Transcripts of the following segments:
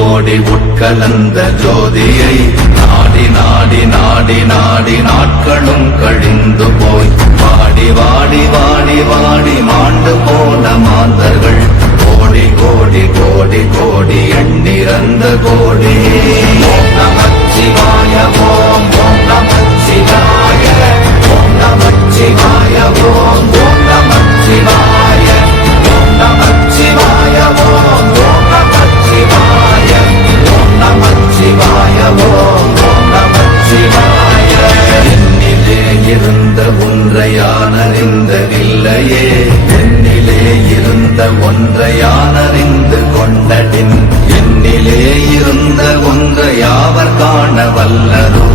ஓடி உட்கலந்த ஜோதியை நாடி நாடி நாடி நாடி நாட்களும் கழிந்து போய் வாடி வாடி வாடி வாடி மாண்டு போன மாந்தர்கள் கோடி கோடி கோடி கோடி எண்ணிறந்த கோடி. ஓம் நமச்சிவாய ஓம் ஓம் நமச்சிவாய ஓம் நமச்சிவாய ஓம் ஓம் நமச்சிவாய ஓம் நமச்சிவாய ஓம் ஓம் நமச்சிவாய ஓம் நமச்சிவாய ஓம் ஓம் நமச்சிவாய. என்னிலே இருந்த ஒன்றை யான் அறிந்ததில்லையே, என்னிலே இருந்த ஒன்றை யான் அறிந்து கொண்டடின், என்னிலே இருந்த ஒன்றை யாவர் காண வல்லரோ,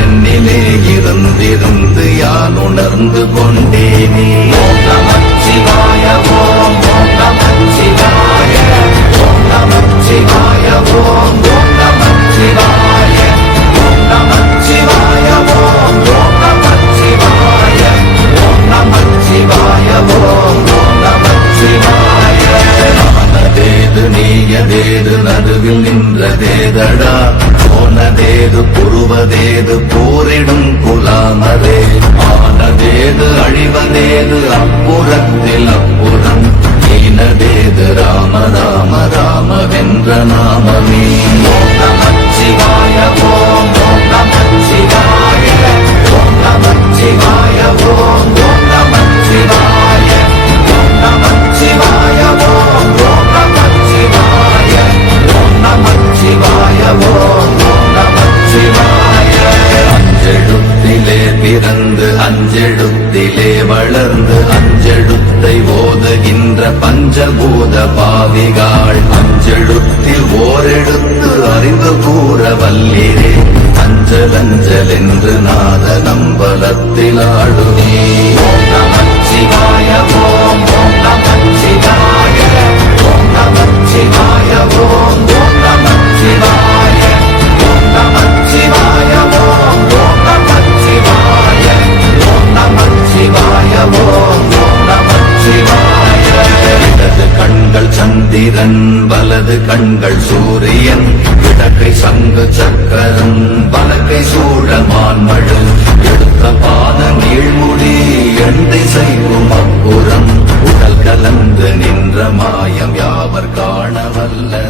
என்னிலே இருந்திருந்து யான் உணர்ந்து கொண்டேனே. ஓம் நமச்சிவாய ஓம் ஓம் நமச்சிவாய ஓம் நமச்சிவாய ஓம் ஓம் நமச்சிவாய ஓம் நமச்சிவாய ஓம் ஓம் நமச்சிவாய ஓம் நமச்சிவாய ஓம் ஓம் நமச்சிவாய. ஆனதேது நீயதேது நடுவில் நின்றதேதடா, போனதேது புருவதேது போரிடும் குலாமரே, ஆனதேது அழிவதேது அப்புறத்தில் அப்புறம், ஈனதேது ராம ராம ராமவென்ற நாமமே. ஓம் நமச்சிவாய ஓம் ஓம் நமச்சிவாய ஓம் நமச்சிவாய ஓம் ஓம் நமச்சிவாய ஓம் நமச்சிவாய ஓம் ஓம் நமச்சிவாய ஓம் நமச்சிவாய ஓம் ஓம் நமச்சிவாய. அஞ்செழுத்திலே பிறந்து அஞ்செழுத்திலே வளர்ந்து அஞ்செழுத்தை ஓதுகின்ற பஞ்சபூத பாவிகாள், அஞ்செழுத்தில் ஓரெழுத்து அறிந்து கூற வல்லிரே, அஞ்சல் அஞ்சல் என்று நாத நம்பலத்தில் ஆடுமே. ஓம் நமச்சிவாய ஓம் ஓம் நமச்சிவாய ஓம் நமச்சிவாய ஓம் ஓம் நமச்சிவாய ஓம் நமச்சிவாய ஓம் ஓம் நமச்சிவாய ஓம் நமச்சிவாய ஓம் ஓம் நமச்சிவாய. இடது கண்கள் சந்திரன் வலது கண்கள் சூரியன், இடக்கை சங்கு சக்கரன் வலக்கை சூழமான் மழு, எடுத்த பாத நீழ்முடி எண்டை செய்யும் அப்புறம், உடல் கலந்து நின்ற மாயம் யாவர் காண வல்ல